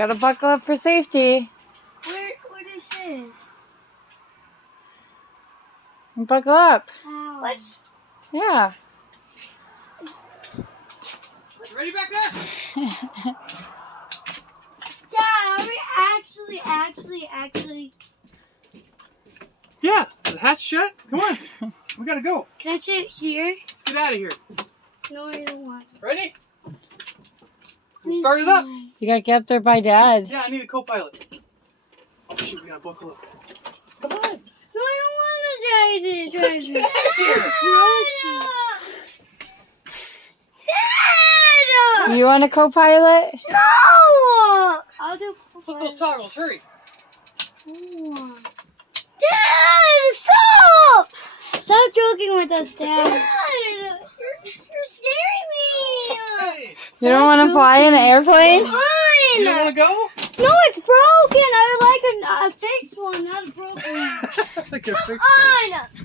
gotta buckle up for safety. What is it? Buckle up. What? Yeah. You ready back there? Dad, are we actually? Yeah, the hatch shut. Come on. We gotta go. Can I sit here? Let's get out of here. No, I don't want. Ready? We'll start it up. You gotta get up there by Dad. Yeah, I need a co-pilot. Oh shoot, we gotta buckle up. Come on. No, I don't want to drive Let's get out of here. Dad! You want a co-pilot? No! I'll do. Flip those toggles, hurry. Dad, stop! Stop joking with us, Dad. Dad, you're scaring me. Hey, You don't want to fly in an airplane? you don't Fine. wanna go? No, it's broken. I like a fixed one, not a broken one. Like a fixed one. Fine.